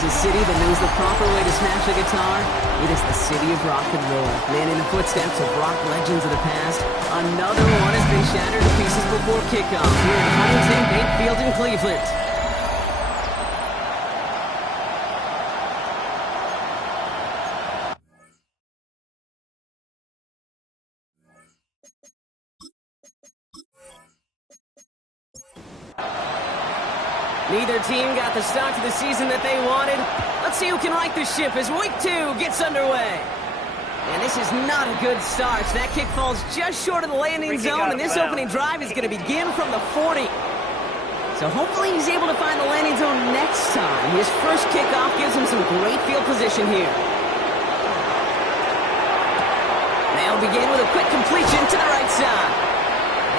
there's a city that knows the proper way to smash a guitar, it is the city of rock and roll. Man, in the footsteps of rock legends of the past, another one has been shattered to pieces before kickoff here at Huntington Bank Field in Cleveland. Neither team got the start to the season that they wanted. Let's see who can right the ship as week 2 gets underway. And this is not a good start. That kick falls just short of the landing zone, and this opening drive is going to begin from the 40. So hopefully he's able to find the landing zone next time. His first kickoff gives him some great field position here. They'll begin with a quick completion to the right side.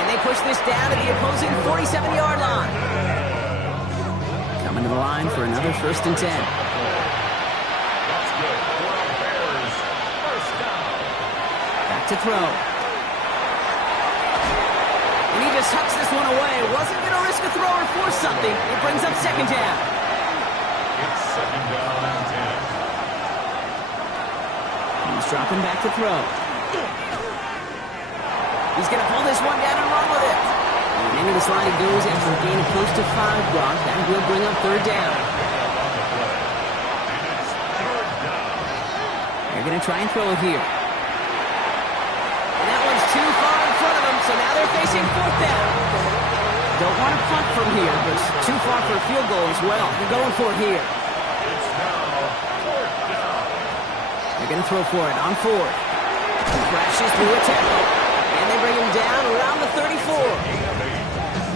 And they push this down to the opposing 47-yard line. Coming to the line for another 1st and 10. Back to throw. And he just hucks this one away. Wasn't going to risk a throw or force something. It brings up 2nd down. It's 2nd down and 10. He's dropping back to throw. He's going to pull this one down and run with it. And into the slide it goes after a gain of close to 5 blocks. That will bring up 3rd down. They're going to try and throw it here. And that one's too far in front of them, so now they're facing 4th down. Don't want to punt from here, but it's too far for a field goal as well. They're going for it here. It's now 4th down. They're going to throw for it on 4th. Crashes through a tackle. And they bring him down around the 34.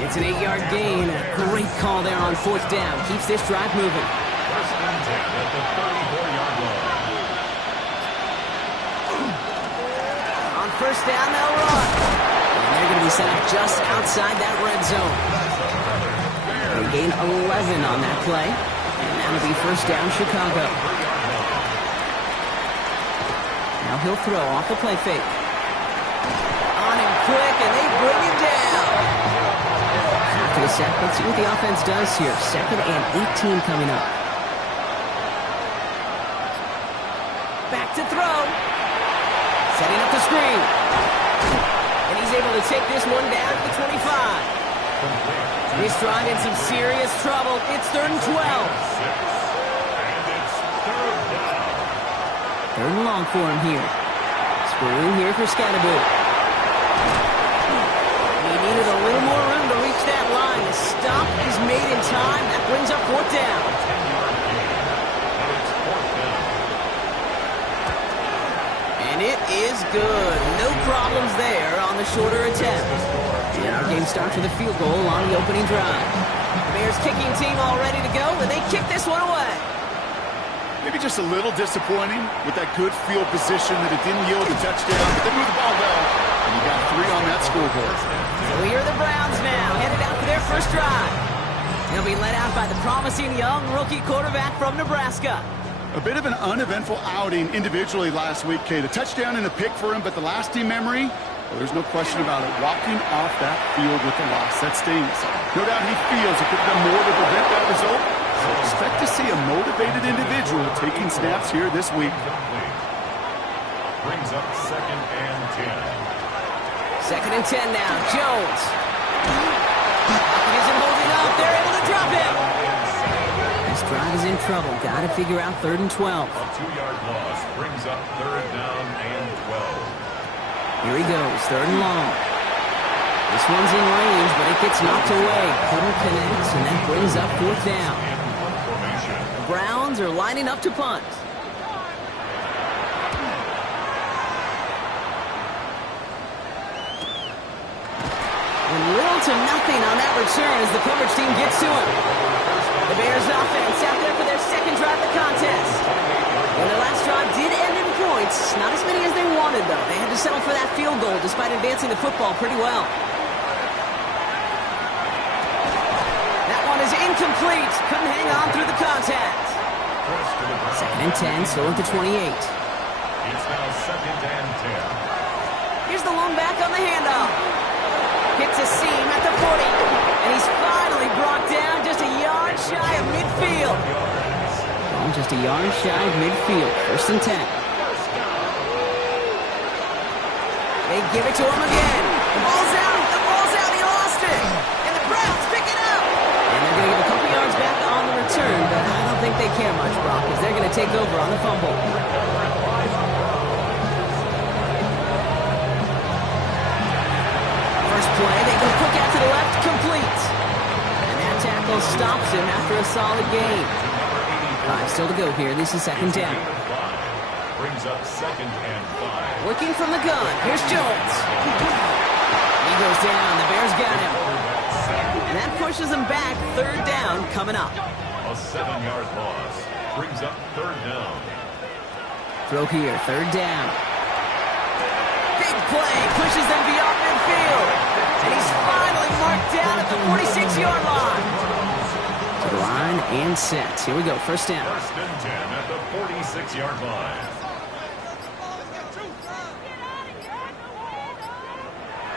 It's an 8-yard gain. A great call there on 4th down. Keeps this drive moving. 1st and 10 at the 34-yard line. On 1st down, they'll run. And they're going to be set up just outside that red zone. They gain 11 on that play. And that'll be 1st down, Chicago. Now he'll throw off the play fake. On him quick, and they bring him down. After the sack, let's see what the offense does here. 2nd and 18 coming up. Back to throw. Setting up the screen. And he's able to take this one down to the 25. He's trying in some serious trouble. It's 3rd and 12. Third and long for him here. Screwing here for Scatterboot. He needed a little more room to reach that line. The stop is made in time. That brings up 4th down. And it is good. No problems there on the shorter attempt. And our game starts with a field goal on the opening drive. The Bears kicking team all ready to go, and they kick this one away. Maybe just a little disappointing with that good field position that it didn't yield a touchdown, but they moved the ball well, and you got 3 on that scoreboard. So here are the Browns now, headed out for their first drive. They'll be led out by the promising young rookie quarterback from Nebraska. A bit of an uneventful outing individually last week, Kate. A touchdown and a pick for him, but the lasting memory, well, there's no question about it. Walking off that field with a loss, that stings. No doubt he feels it could have done more to prevent that result. So expect to see a motivated individual taking snaps here this week. Brings up 2nd and 10. 2nd and 10 now. Jones. He isn't holding up. They're able to drop him. This drive is in trouble. Got to figure out 3rd and 12. A 2-yard loss brings up 3rd down and 12. Here he goes. 3rd and long. This one's in range, but it gets knocked away. Couldn't connect, and that brings up 4th down. The Browns are lining up to punt. And little to nothing on that return as the coverage team gets to him. The Bears offense out there for their 2nd drive of the contest. And their last drive did end in points. Not as many as they wanted, though. They had to settle for that field goal despite advancing the football pretty well. That one is incomplete. Couldn't hang on through the contact. 2nd and 10, still at the 28. It's now 2nd and 10. Here's the lone back on the handoff. Hits a seam at the 40. And he's finally brought down just a yard shy of midfield. Ball just a yard shy of midfield. 1st and 10. They give it to him again. The ball's out. The ball's out. He lost it. And the Browns pick it up. And they're going to give a couple yards back on the return, but I don't think they care much, Brock, because they're going to take over on the fumble. First play, they go quick out to the left, complete. And that tackle stops him after a solid gain. 5 still to go here. This is 2nd down. Brings up 2nd and 5. Working from the gun. Here's Jones. He goes down. The Bears got him. And that pushes them back. 3rd down coming up. A 7-yard loss. Brings up 3rd down. Throw here. 3rd down. Big play. Pushes them beyond midfield. And he's finally marked down at the 46-yard line. To the line and set. Here we go. 1st down. 1st and 10 at the 46-yard line.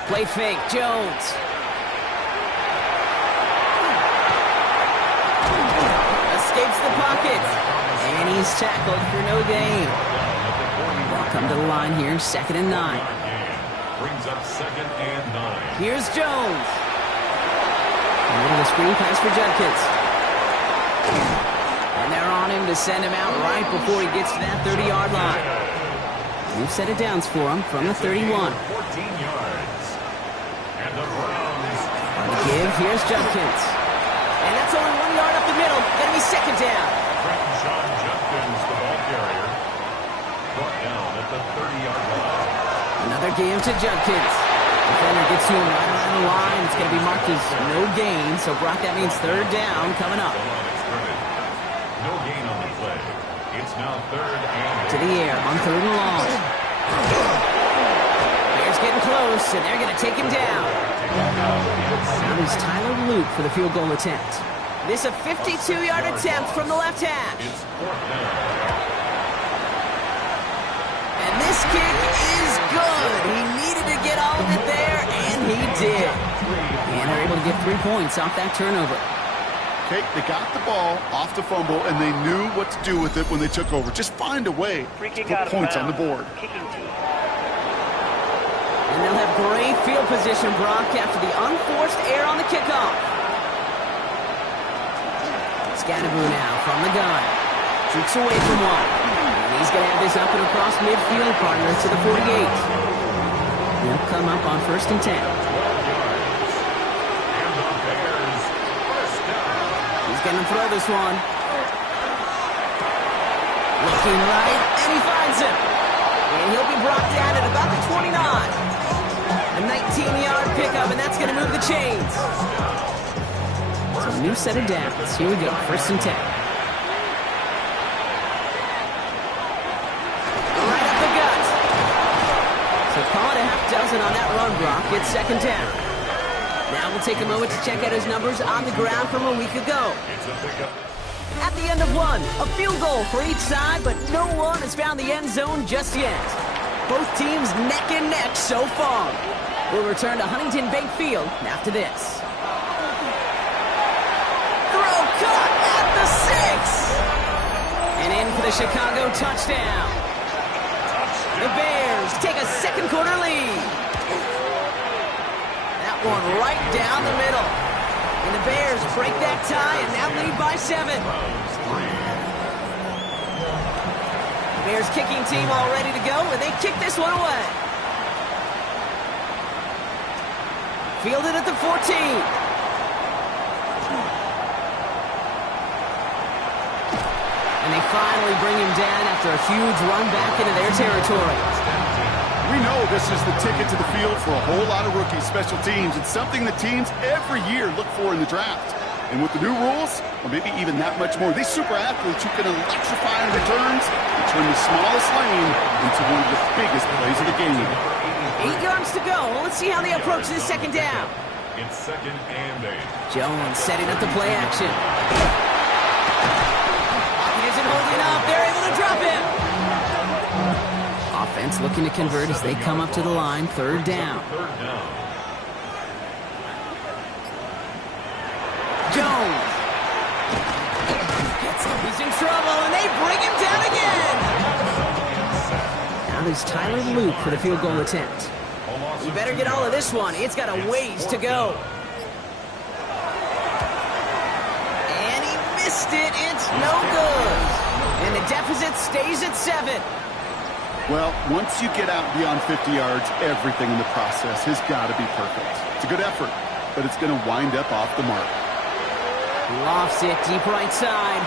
Play fake. Jones. Escapes the pocket. And he's tackled for no gain. Ball come to the line here. 2nd and 9. Brings up 2nd and 9. Here's Jones. A little screen pass for Judkins. And they're on him to send him out right before he gets to that 30-yard line. New set of downs for him from the 31. 14 yards. And the Browns. On the give, here's Judkins. And that's only 1 yard up the middle. Gonna be 2nd down. Sean Judkins, the ball carrier. Brought down at the 30-yard line. Another game to Judkins. Defender gets to him right around the line. It's going to be marked as no gain. So, Brock, that means 3rd down coming up. No gain on the play. It's now 3rd and to the air on 3rd and long. Bears getting close, and they're going to take him down. Now it's Tyler Luke for the field goal attempt. This a 52-yard attempt from the left hash. it's 4th down. And this kick is good. He needed to get all of it there, and he did. And they're able to get 3 points off that turnover. Okay, they got the ball off the fumble, and they knew what to do with it when they took over. Just find a way to put points on the board. And they'll have great field position, Brock, after the unforced error on the kickoff. Scatterboo now from the gun. Shoots away from one. And he's going to have this up and across midfield, partner, to the 48. They'll come up on 1st and 10. He's going to throw this one. Looking right, and he finds him. And he'll be brought down at about the 29. A 19-yard pickup, and that's going to move the chains. So a new set of downs. Here we go, 1st and 10. Right up the gut. So call it a half dozen on that run, Brock. It's 2nd down. Now we'll take a moment to check out his numbers on the ground from a week ago. It's a pickup. At the end of one, a field goal for each side, but no one has found the end zone just yet. Both teams neck and neck so far. We'll return to Huntington Bank Field after this. Throw caught at the 6. And in for the Chicago touchdown. The Bears take a second quarter lead. That one right down the middle. And the Bears break that tie and now lead by 7. The Bears kicking team all ready to go, and they kick this one away. Fielded at the 14. And they finally bring him down after a huge run back into their territory. We know this is the ticket to the field for a whole lot of rookie special teams. It's something that teams every year look for in the draft. And with the new rules, or maybe even that much more, these super athletes who can electrify in returns and turn the smallest lane into one of the biggest plays of the game. 8 yards to go. Let's see how they approach this 2nd down. It's 2nd and 8. Jones setting up the play action. Pocket isn't holding up. They're able to drop him. Offense looking to convert as they come up to the line. 3rd down. 3rd down. Jones. He's in trouble, and they is Tyler Luke for the field goal attempt. You better get all of this one. It's got a ways to go. And he missed it. It's no good. And the deficit stays at 7. Well, once you get out beyond 50 yards, everything in the process has got to be perfect. It's a good effort, but it's going to wind up off the mark. Lofts it deep right side.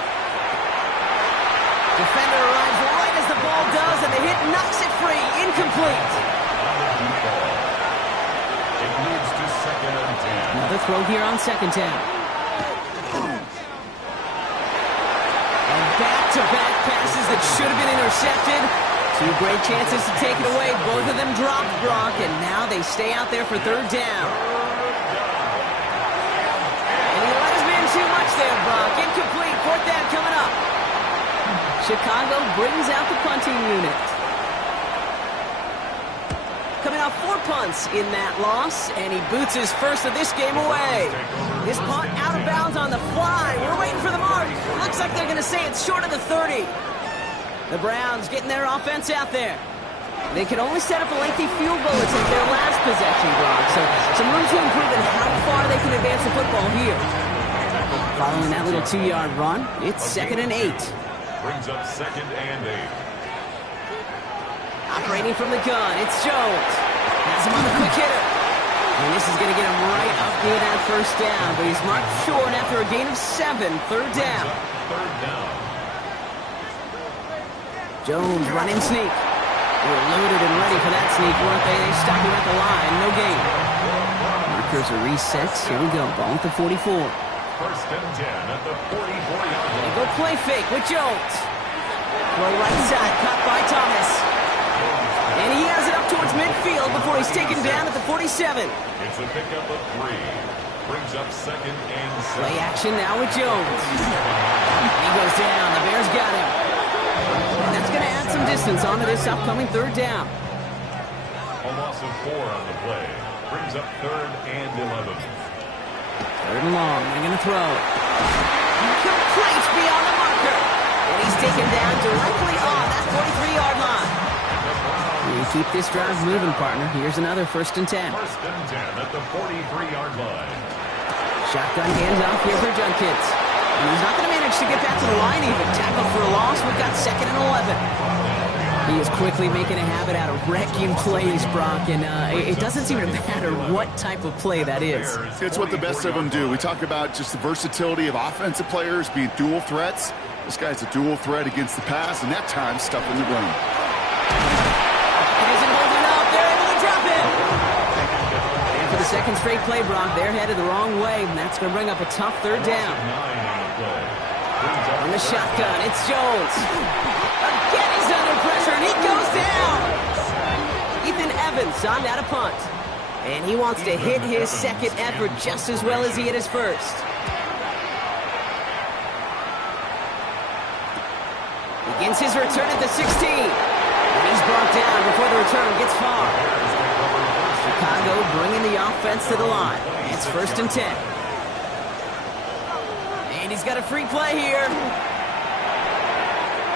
Defender arrives right as the ball does, and the hit knocks it free. Incomplete. It leads to 2nd and 10. Another throw here on 2nd down. And back-to-back passes that should have been intercepted. 2 great chances to take it away. Both of them dropped, Brock, and now they stay out there for 3rd down. And he let his man too much there, Brock. Incomplete. 4th down coming up. Chicago brings out the punting unit. Coming off 4 punts in that loss, and he boots his first of this game away. This punt out of bounds on the fly. We're waiting for the mark. Looks like they're going to say it's short of the 30. The Browns getting their offense out there. They could only set up a lengthy field goal attempt their last possession, Brock. So some room to improve in how far they can advance the football here. Following that little 2-yard run, it's 2nd and 8. Brings up 2nd and 8. Operating from the gun, it's Jones. Has him on the quick hitter. And this is going to get him right up near that 1st down. But he's marked short after a gain of 7. 3rd down. 3rd down. Jones running sneak. They were loaded and ready for that sneak, weren't they? They stopped him at the line. No gain. Markers are reset. Here we go. Ball at the 44. 1st and 10 at the 44-yard line. They go play fake with Jones. Throw right side. Caught by Thomas. And he has it up towards midfield before he's taken down at the 47. It's a pickup of 3. Brings up 2nd and 7. Play action now with Jones. He goes down. The Bears got him. And that's going to add some distance onto this upcoming 3rd down. A loss of 4 on the play. Brings up 3rd and 11. 3rd and long. They're going to throw. Complete beyond the marker. And he's taken down directly on that 43-yard line. You keep this drive moving, partner. Here's another 1st and 10. 1st and 10 at the 43-yard line. Shotgun handoff here for Junkins. And he's not going to manage to get back to the line even. Tackle for a loss. We've got 2nd and 11. He is quickly making a habit out of wrecking plays, Brock, and it doesn't seem to matter what type of play that is. It's what the best of them do. We talk about just the versatility of offensive players being dual threats. This guy's a dual threat against the pass, and that time stuffing the run. It isn't holding up. They're able to drop it. And for the 2nd straight play, Brock, they're headed the wrong way, and that's going to bring up a tough 3rd down. On the shotgun, it's Jones. Again, he's under pressure, and he goes down. Ethan Evans on that a punt. And he wants to hit his 2nd effort just as well as he hit his 1st. Begins his return at the 16. And he's brought down before the return gets far. Chicago bringing the offense to the line. It's 1st and 10. And he's got a free play here.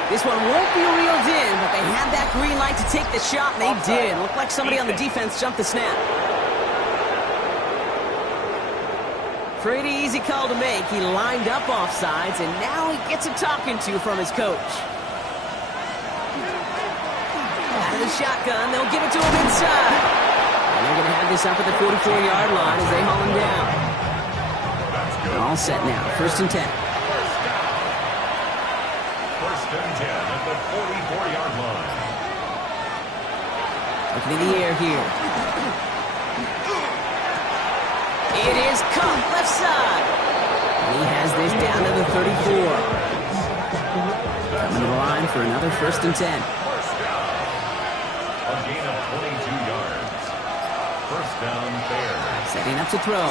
This one won't be reeled in, but they had that green light to take the shot, and they did. Looked like somebody on the defense jumped the snap. Pretty easy call to make. He lined up offsides, and now he gets a talking to from his coach. Out of the shotgun, they'll give it to him inside. And they're going to have this up at the 44-yard line as they haul him down. All set now, 1st and 10. 1st and 10 at the 44-yard line. Looking in the air here. It is caught left side. And he has this down to the 34. Coming to the line for another 1st and 10. First down. A gain of 22 yards. 1st down, Bears. Setting up to throw.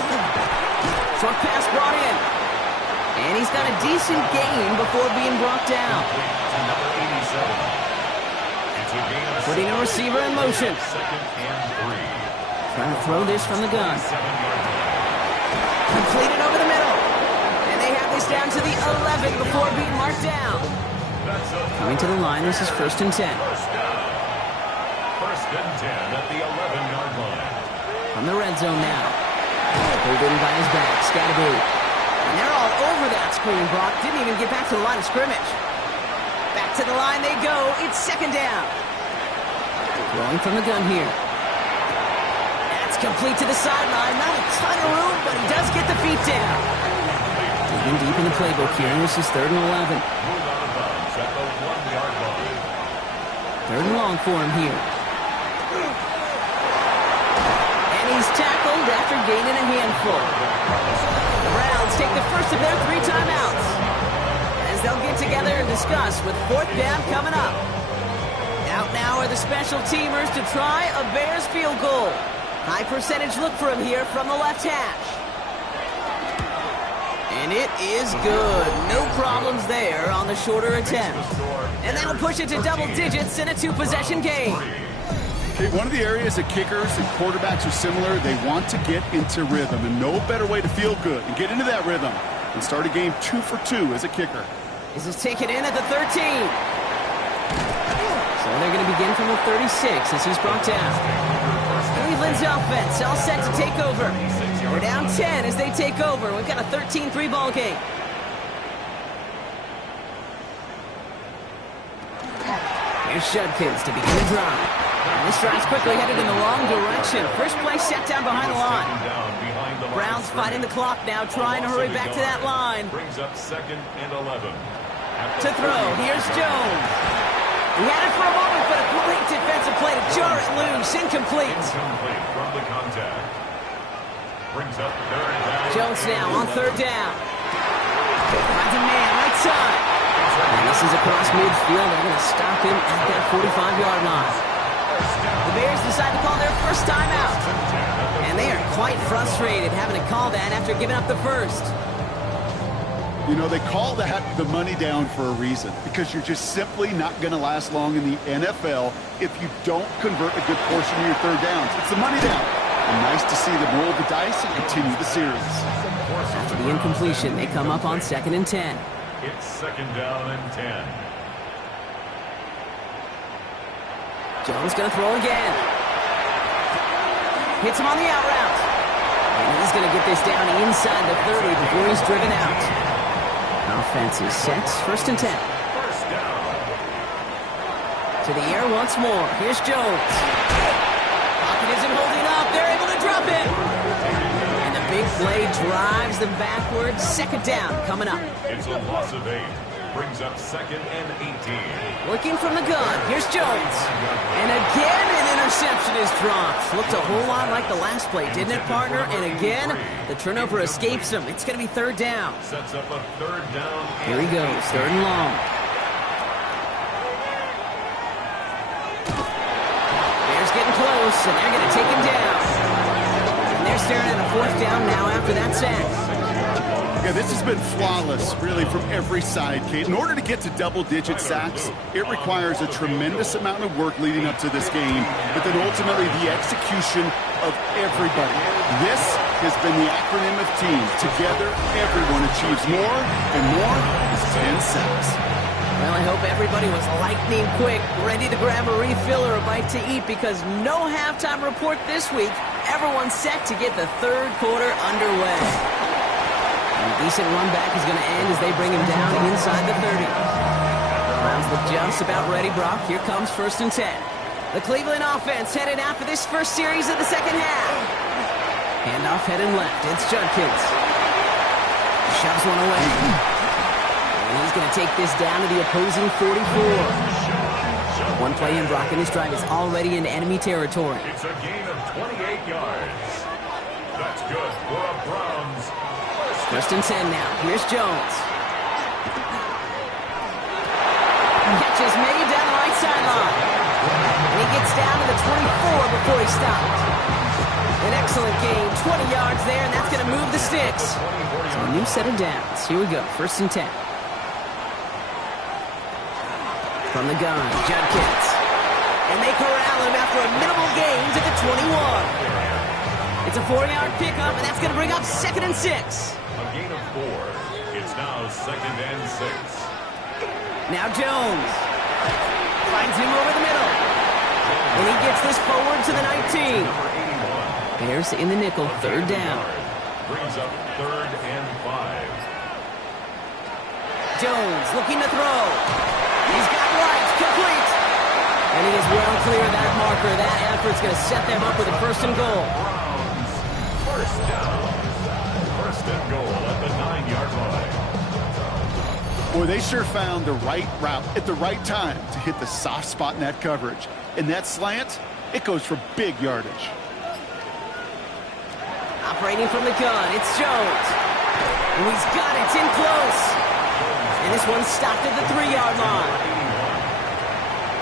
Short pass brought in. And he's got a decent gain before being brought down. To number 87. It's a gain of Putting a receiver in motion. 2nd and 3. Trying to throw this from the gun. 7-yard line. Completed over the middle. And they have this down to the 11 before being marked down. That's a Coming to the line, this is 1st and 10. first down. First and 10 at the 11-yard line. From the red zone now. Pulled in by his back. STB. And they're all over that screen, Brock. Didn't even get back to the line of scrimmage. Back to the line they go. It's second down. Throwing from the gun here. That's complete to the sideline. Not a ton of room, but he does get the feet down. Digging deep in the playbook here. This is 3rd and 11. Moved out of bounds at the 1-yard line. 3rd and long for him here. And he's tackled after gaining a handful. The Browns take the first of their 3 timeouts as they'll get together and discuss with 4th down coming up. Out now are the special teamers to try a Bears field goal. High percentage look for him here from the left hash. And it is good. No problems there on the shorter attempt. And that'll push it to double digits in a 2-possession game. Okay, one of the areas that kickers and quarterbacks are similar, they want to get into rhythm. And no better way to feel good and get into that rhythm than start a game 2 for 2 as a kicker. This is taken in at the 13. So they're going to begin from the 36 as he's brought down. Cleveland's offense all set to take over. We're down 10 as they take over. We've got a 13-3 ball game. Here's Judkins to begin the drive. And this drive's quickly headed in the wrong direction. First play set down behind the line. Browns fighting the clock now, trying to hurry back to that line. Brings up 2nd and 11. To throw, here's Jones. He had it for a moment, but a great defensive play to jar it loose. Incomplete. Incomplete from the contact. Brings up 3rd down. Jones now on 3rd down. Finds a man right side. And this is across midfield. They're going to stop him at that 45-yard line. The Bears decide to call their first timeout. And they are quite frustrated having to call that after giving up the first. You know, they call that the money down for a reason, because you're just simply not going to last long in the NFL if you don't convert a good portion of your 3rd downs. It's the money down. And nice to see them roll the dice and continue the series. After the incompletion, they come up on 2nd and 10. It's 2nd down and 10. Jones going to throw again. Hits him on the out route. And he's going to get this down inside the 30 before he's driven out. Offense is set. 1st and 10. First down. To the air once more. Here's Jones. Pocket isn't holding up. They're able to drop him. And the big play drives them backwards. 2nd down coming up. It's a loss of 8. Brings up 2nd and 18. Looking from the gun. Here's Jones. And again, an interception is dropped. Looked a whole lot like the last play, didn't it, partner? And again, the turnover escapes him. It's going to be 3rd down. Sets up a 3rd down. Here he goes, 3rd and long. Bears getting close, and they're going to take him down. And they're staring at a 4th down now after that sack. Yeah, this has been flawless, really, from every side, Kate. In order to get to double-digit sacks, it requires a tremendous amount of work leading up to this game, but then ultimately the execution of everybody. This has been the acronym of teams. Together, everyone achieves more, and more is 10 sacks. Well, I hope everybody was lightning quick, ready to grab a refill or a bite to eat, because no halftime report this week. Everyone's set to get the 3rd quarter underway. And a decent run back is going to end as they bring him down inside the 30. Browns look just about ready, Brock. Here comes 1st and 10. The Cleveland offense headed out for this first series of the 2nd half. Handoff heading left. It's Judkins. Shoves one away. And he's going to take this down to the opposing 44. One play in, Brock, and this drive is already in enemy territory. It's a gain of 28 yards. That's good for a Browns. 1st and 10 now. Here's Jones. Catch is made down the right sideline. And he gets down to the 24 before he stopped. An excellent gain. 20 yards there, and that's going to move the sticks. So a new set of downs. Here we go. 1st and 10. From the gun, Judkins. And they corral him after a minimal gain to the 21. It's a 4-yard pickup, and that's going to bring up 2nd and 6. A gain of 4. It's now 2nd and 6. Now Jones finds him over the middle. And he gets this forward to the 19. Bears in the nickel, third down. Brings up 3rd and 5. Jones looking to throw. He's got White, complete. And he is well clear of that marker. That effort's going to set them up with a 1st and goal. First down. 1st and goal at the 9-yard line. Boy, they sure found the right route at the right time to hit the soft spot in that coverage. And that slant, it goes for big yardage. Operating from the gun, it's Jones. And he's got it, it's in close. And this one's stopped at the 3-yard line.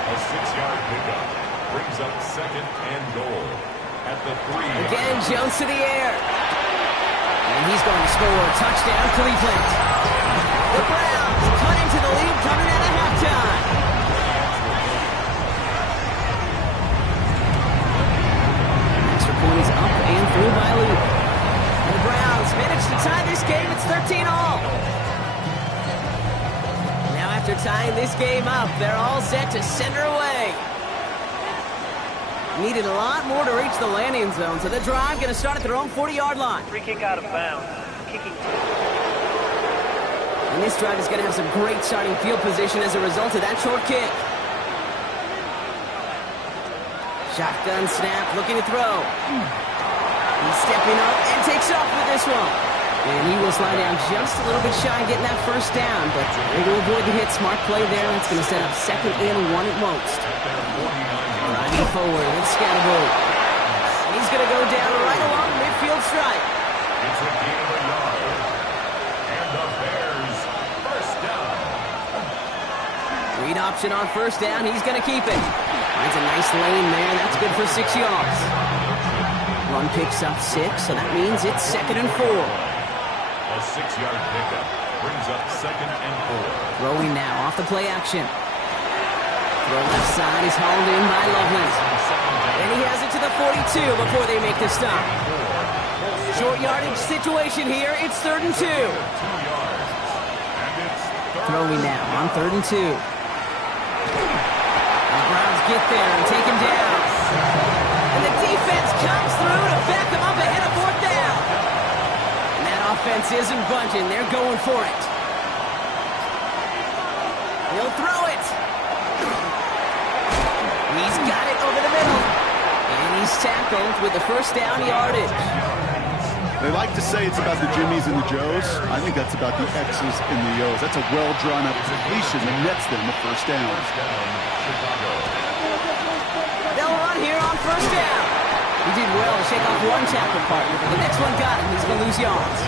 A 6-yard pickup brings up 2nd and goal at the 3. Again, Jones to the air. And he's going to score. Touchdown, Cleveland. The Browns cut into the lead coming out of halftime. Extra point is up and through by Luke. And the Browns managed to tie this game. It's 13-all. Now after tying this game up, they're all set to send her away. Needed a lot more to reach the landing zone, so the drive going to start at their own 40-yard line. Free kick out of bounds. Kicking. And this drive is going to have some great starting field position as a result of that short kick. Shotgun snap, looking to throw. He's stepping up and takes off with this one. And he will slide down just a little bit shy of getting that 1st down, but able to avoid the hit. Smart play there. It's going to set up 2nd and 1 at most. Driving forward with Scatterboard. He's going to go down right along the midfield stripe. It's a gain of a yard. And the Bears, 1st down. Read option on 1st down. He's going to keep it. Finds a nice lane there. That's good for 6 yards. Run picks up 6, so that means it's 2nd and 4. A 6-yard pickup brings up 2nd and 4. Throwing now off the play action. Throw left side is hauled in by Loveland. And he has it to the 42 before they make the stop. Short yardage situation here. It's 3rd and 2. 2 yards. And it's Throwing now on 3rd and 2. The Browns get there and take him down. And the defense comes through to back them up ahead of 4th down. And that offense isn't budging. They're going for it. He'll throw it. He's got it over the middle. And he's tackled with the 1st down yardage. They like to say it's about the Jimmies and the Joes. I think that's about the X's and the O's. That's a well-drawn-up completion that nets them the 1st down. They'll run here on 1st down. He did well to shake off one tackle partner, but the next one got him. He's going to lose yards.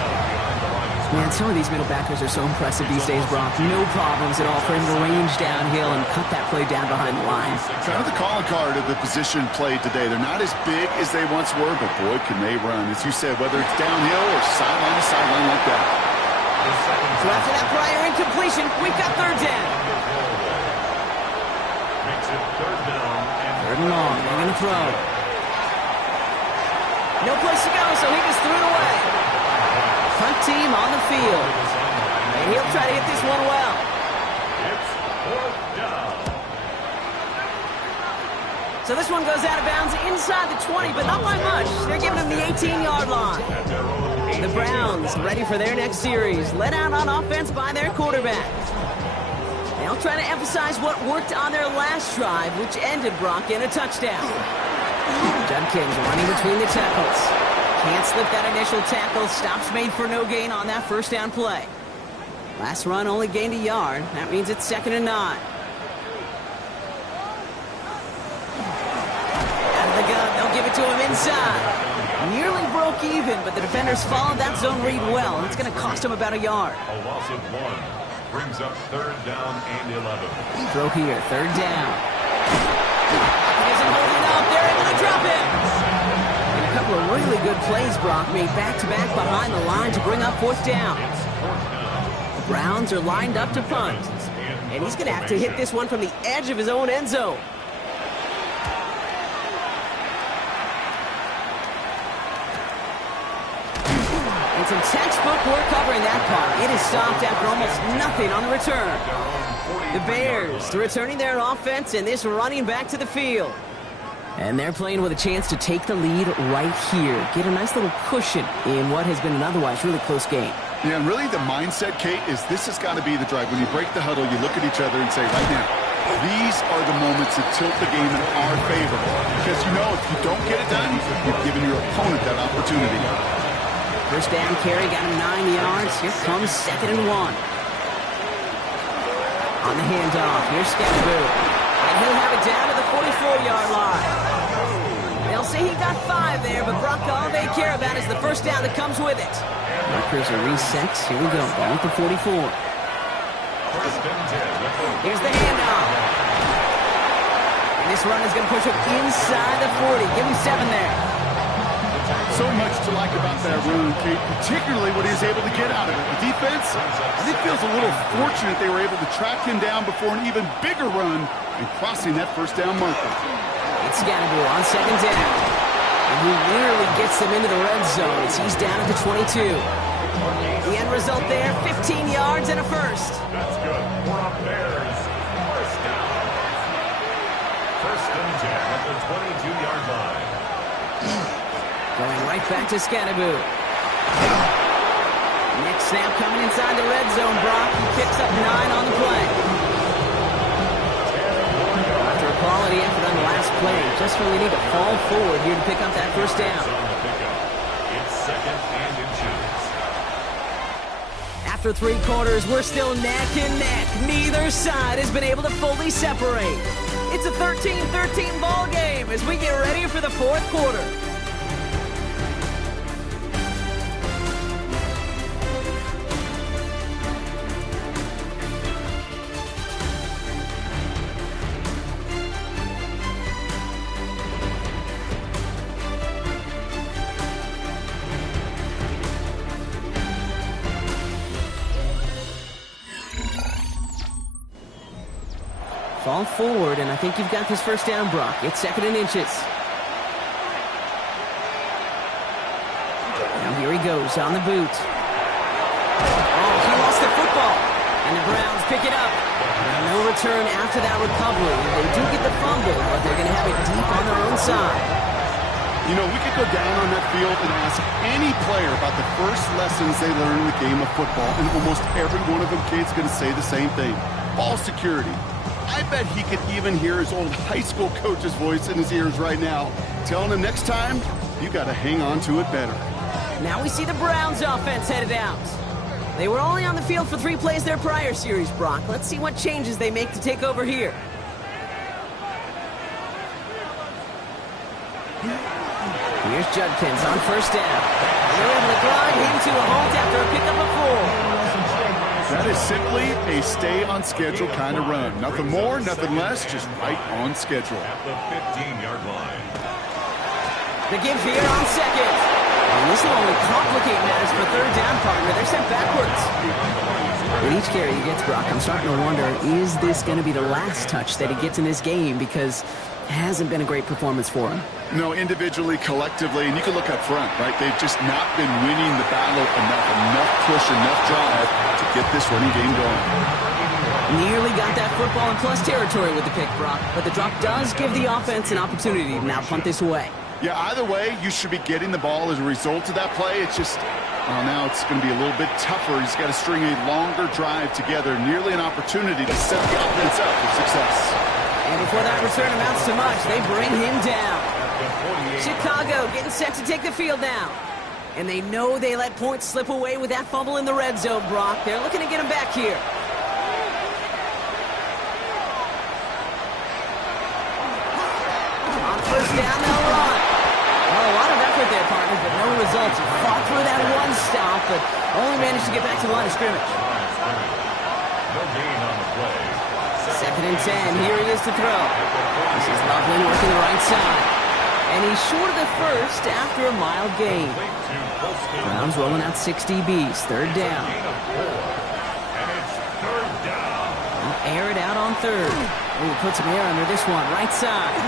Man, some of these middle backers are so impressive these days, Brock. No problems at all for him to range downhill and cut that play down behind the line. Kind of the calling card of the position played today. They're not as big as they once were, but boy, can they run. As you said, whether it's downhill or sideline to sideline like that. So after that prior incompletion, we've got 3rd down. Makes it 3rd down. 3rd and long. They're going to throw. No place to go, so he just threw it away. Punt team on the field. And he'll try to hit this one well. It's 4th down. So this one goes out of bounds inside the 20, but not by much. They're giving him the 18-yard line. The Browns ready for their next series. Led out on offense by their quarterback. They'll try to emphasize what worked on their last drive, which ended, Brock, in a touchdown. Judkins running between the tackles. Can't slip that initial tackle. Stops made for no gain on that 1st down play. Last run only gained a yard. That means it's 2nd and 9. Out of the gun. They'll give it to him inside. Nearly broke even, but the defenders followed that zone read well. And it's going to cost him about a yard. A loss of 1 brings up 3rd down and 11. Throw here. 3rd down. He isn't holding up. They're able to drop him. And a couple of really good plays, Brock, made back-to-back behind the line to bring up 4th down. The Browns are lined up to punt. And he's going to have to hit this one from the edge of his own end zone. And some textbook work covering that part. It is stopped after almost nothing on the return. The Bears returning their offense and this running back to the field. And they're playing with a chance to take the lead right here. Get a nice little cushion in what has been an otherwise really close game. Yeah, and really the mindset, Kate, is this has got to be the drive. When you break the huddle, you look at each other and say, right now, these are the moments that tilt the game in our favor. Because you know if you don't get it done, you've given your opponent that opportunity. First down carry, got him 9 yards. Here comes 2nd and 1. On the handoff, here's Scatterboo. And he'll have it down to the 44-yard line. They'll say he got 5 there, but Brock, all they care about is the first down that comes with it. Markers are reset. Here we go. Ball at the 44. Here's the handoff. And this run is going to push him inside the 40. Give him 7 there. So much to like about that run, Kate, particularly what he was able to get out of it. The defense, I think, feels a little fortunate they were able to track him down before an even bigger run and crossing that first down marker. It's Scatterboo on 2nd down. And he nearly gets them into the red zone as he's down at the 22. The end result there, 15 yards and a first. That's good. For a Bears first down. 1st and 10 at the 22-yard line. Going right back to Scatterboo. Next snap coming inside the red zone, Brock. He picks up 9 on the play. After a quality effort on the last play, just really need to fall forward here to pick up that first down. It's 2nd and inches. After 3 quarters, we're still neck and neck. Neither side has been able to fully separate. It's a 13-13 ball game as we get ready for the 4th quarter. Fall forward, and I think you've got this first down, Brock. It's 2nd and inches. Now here he goes on the boot. Oh, he lost the football. And the Browns pick it up. Now no return after that recovery. They do get the fumble, but they're going to have it deep on their own side. You know, we could go down on that field and ask any player about the first lessons they learned in the game of football, and almost every one of them kids going to say the same thing. Ball security. I bet he could even hear his old high school coach's voice in his ears right now, telling him next time, you got to hang on to it better. Now we see the Browns offense headed out. They were only on the field for 3 plays their prior series, Brock. Let's see what changes they make to take over here. Here's Judkins on first down. They're able to grind him to a halt after a pickup of 4. That is simply a stay-on-schedule kind of run. Nothing more, nothing less, just right on schedule. At the 15-yard line. The give here on 2nd. And this will only complicate matters for 3rd down, partner. They're sent backwards. With each carry he gets, Brock, I'm starting to wonder, is this going to be the last touch that he gets in this game? Because it hasn't been a great performance for him. No, individually, collectively, and you can look up front, right? They've just not been winning the battle enough push, enough drive to get this running game going. Nearly got that football in plus territory with the pick, Brock, but the drop does give the offense an opportunity to now punt this away. Yeah, either way, you should be getting the ball as a result of that play. It's just, well, now it's going to be a little bit tougher. He's got to string a longer drive together, nearly an opportunity to set the offense up for success. And before that return amounts to much, they bring him down. Chicago getting set to take the field now. And they know they let points slip away with that fumble in the red zone, Brock. They're looking to get him back here. On first down, they'll run. Well, a lot of effort there, partner, but no results. Fought through that one stop, but only managed to get back to the line of scrimmage. No gain on the play. 2nd and 10. Here he is to throw. This is Loveland working the right side. And he's short of the first after a mild gain. Browns rolling out 6 DBs. 3rd down. And it's 3rd down. They'll air it out on 3rd. Ooh, put some air under this one. Right side.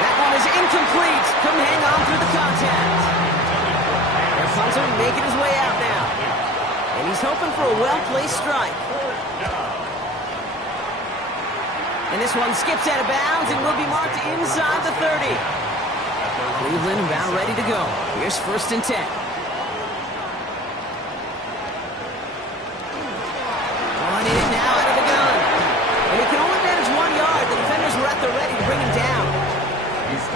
That one is incomplete. Couldn't hang on through the contact. Their punter making his way out now. And he's hoping for a well-placed strike. And this one skips out of bounds and will be marked inside the 30. Cleveland about ready to go. Here's 1st and 10. On it now out of the gun. And he can only manage 1 yard. The defenders were at the ready to bring him down.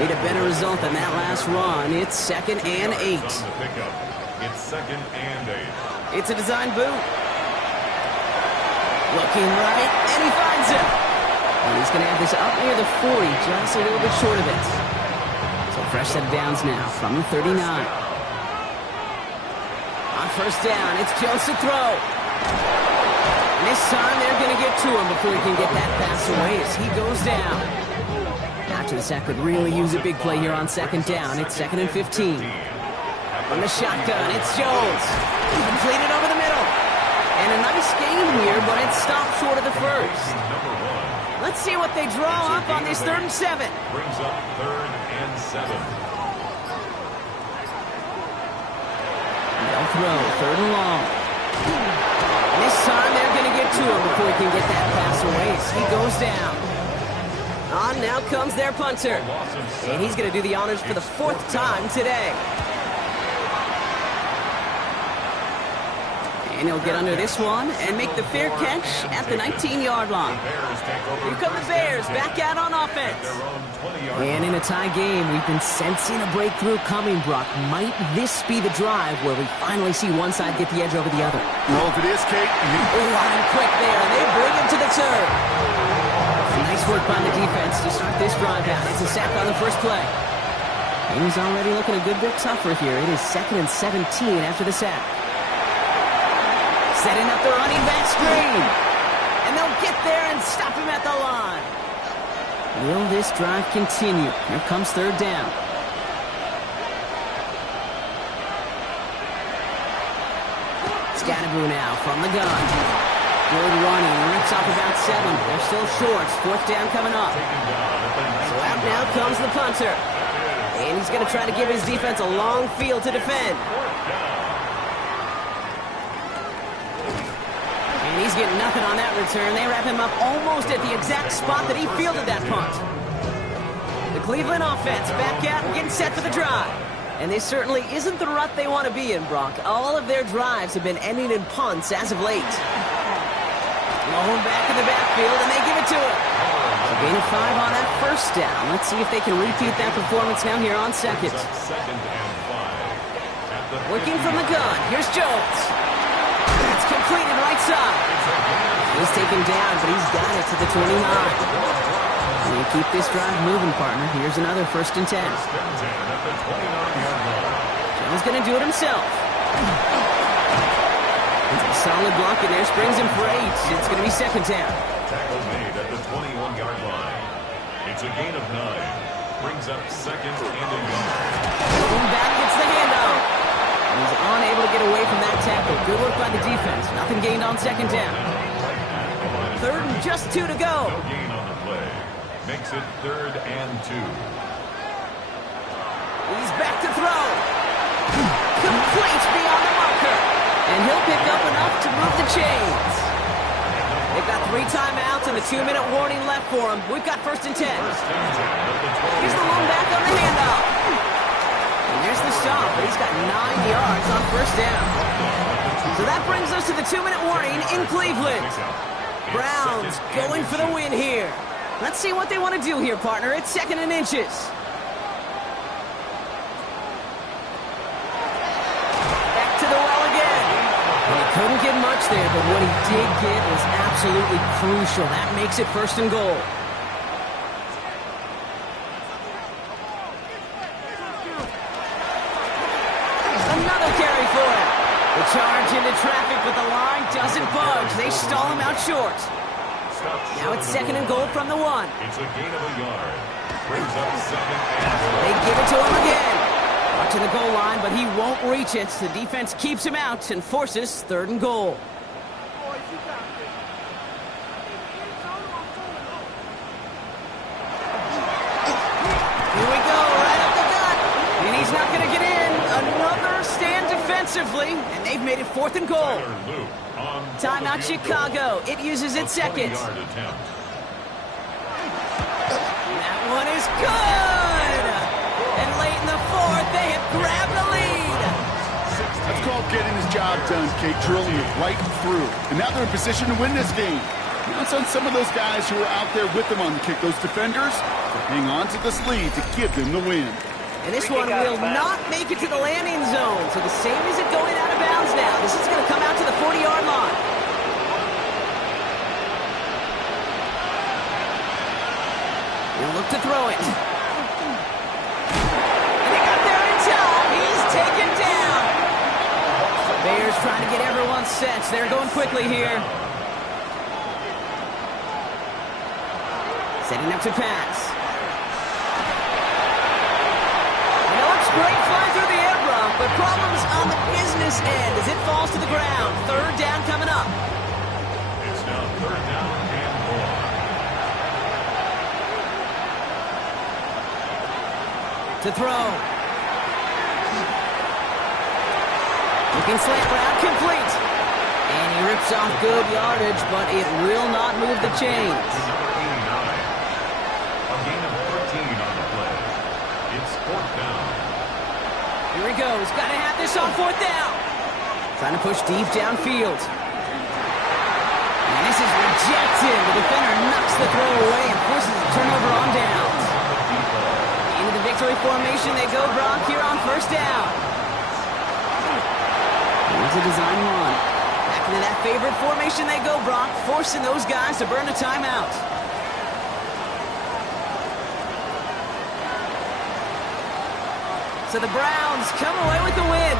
Need a better result than that last run. It's 2nd and 8. It's 2nd and 8. It's a design boot. Looking right, and he finds him. And he's going to have this up near the 40, just a little bit short of it. So fresh set of downs now from the 39. On 1st down, it's Jones to throw. And this time they're going to get to him before he can get that pass away as he goes down. After the sack could really use a big play here on 2nd down. It's 2nd and 15. From the shotgun, it's Jones. Completed over the middle. And a nice game here, but it stopped short of the 1st. Let's see what they draw up on this 3rd and 7. Brings up 3rd and 7. They'll throw 3rd and long. And this time they're going to get to him before he can get that pass away as he goes down. On now comes their punter. And he's going to do the honors for the 4th time today. And he'll get under this one and make the fair catch at the 19-yard line. Here come the Bears, back out on offense. And in a tie game, we've been sensing a breakthrough coming, Brock. Might this be the drive where we finally see one side get the edge over the other? Well, if it is, Kate... Line quick there, and they bring him to the turf. Nice work by the defense to start this drive out. It's a sack on the first play. Things already looking a good bit tougher here. It is 2nd and 17 after the sack. Setting up the running back screen. And they'll get there and stop him at the line. Will this drive continue? Here comes 3rd down. Scatterboo now from the gun. Good running. Rips off about 7. They're still shorts. 4th down coming up. So out now comes the punter. And he's going to try to give his defense a long field to defend. And he's getting nothing on that return. They wrap him up almost at the exact spot that he fielded that punt. The Cleveland offense back out and getting set for the drive. And this certainly isn't the rut they want to be in, Brock. All of their drives have been ending in punts as of late. Long back in the backfield, and they give it to him. So gain of 5 on that 1st down. Let's see if they can repeat that performance now here on 2nd. Working from the gun. Here's Jones. It's completed right side. He's taken down, but he's got it to the 29. And you keep this drive moving, partner. Here's another 1st and 10. Jones going to do it himself. It's a solid block in there. Springs him for 8. It's going to be 2nd down. Tackle made at the 21-yard line. It's a gain of 9. Brings up 2nd and a yard. Going back, gets the handoff. He's unable to get away from that tackle. Good work by the defense. Nothing gained on 2nd down. 3rd and just 2 to go. No gain on the play. Makes it 3rd and 2. He's back to throw. Complete beyond the marker. And he'll pick up enough to move the chains. They've got 3 timeouts and a 2-minute warning left for him. We've got 1st and 10. Here's the lone back on the handoff. And there's the stop, but he's got 9 yards on 1st down. So that brings us to the 2-minute warning in Cleveland. Browns going for the win here. Let's see what they want to do here, partner. It's 2nd and inches. Back to the well again. And he couldn't get much there, but what he did get was absolutely crucial. That makes it 1st and goal. Another carry for him. The charge into traffic, but the line doesn't budge. They stall him out short. Now it's 2nd and goal from the 1. It's a gain of a yard. Brings up 2nd and 4. They give it to him again. Watching the goal line, but he won't reach it. The defense keeps him out and forces 3rd and goal. Here we go, right up the gut. And he's not going to get in. Another stand defensively, and they've made it 4th and goal. Luke on Timeout Chicago. It uses its 2nd. good! And late in the fourth, they have grabbed the lead. That's called getting his job done, Kate, drilling it right through. And now they're in position to win this game. Counts on some of those guys who are out there with them on the kick, those defenders, to hang on to this lead to give them the win. And this one will not make it to the landing zone. So the same as it going out of bounds now. This is going to come out to the 40-yard line. He'll look to throw it. And he got there in time. He's taken down. Bears trying to get everyone set. So they're going quickly here. Setting up to pass. I know it's great flying through the air, Bronk, but problems on the business end as it falls to the ground. Third down coming up. It's now third down and more. To throw. Looking slant route complete. And he rips off good yardage, but it will not move the chains. Number 89. A gain of 13 on the play. It's fourth down. Here he goes. Got to have this on fourth down. Trying to push deep downfield. And this is rejected. The defender knocks the throw away and forces a turnover on downs. Into the victory formation they go, Bronk, here on first down. Here's a design run. Back into that favorite formation they go, Bronk, forcing those guys to burn a timeout. So the Browns come away with the win.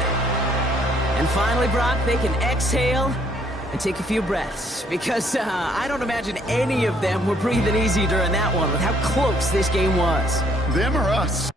And finally, Bronk, they can exhale and take a few breaths. Because I don't imagine any of them were breathing easy during that one with how close this game was. Them or us?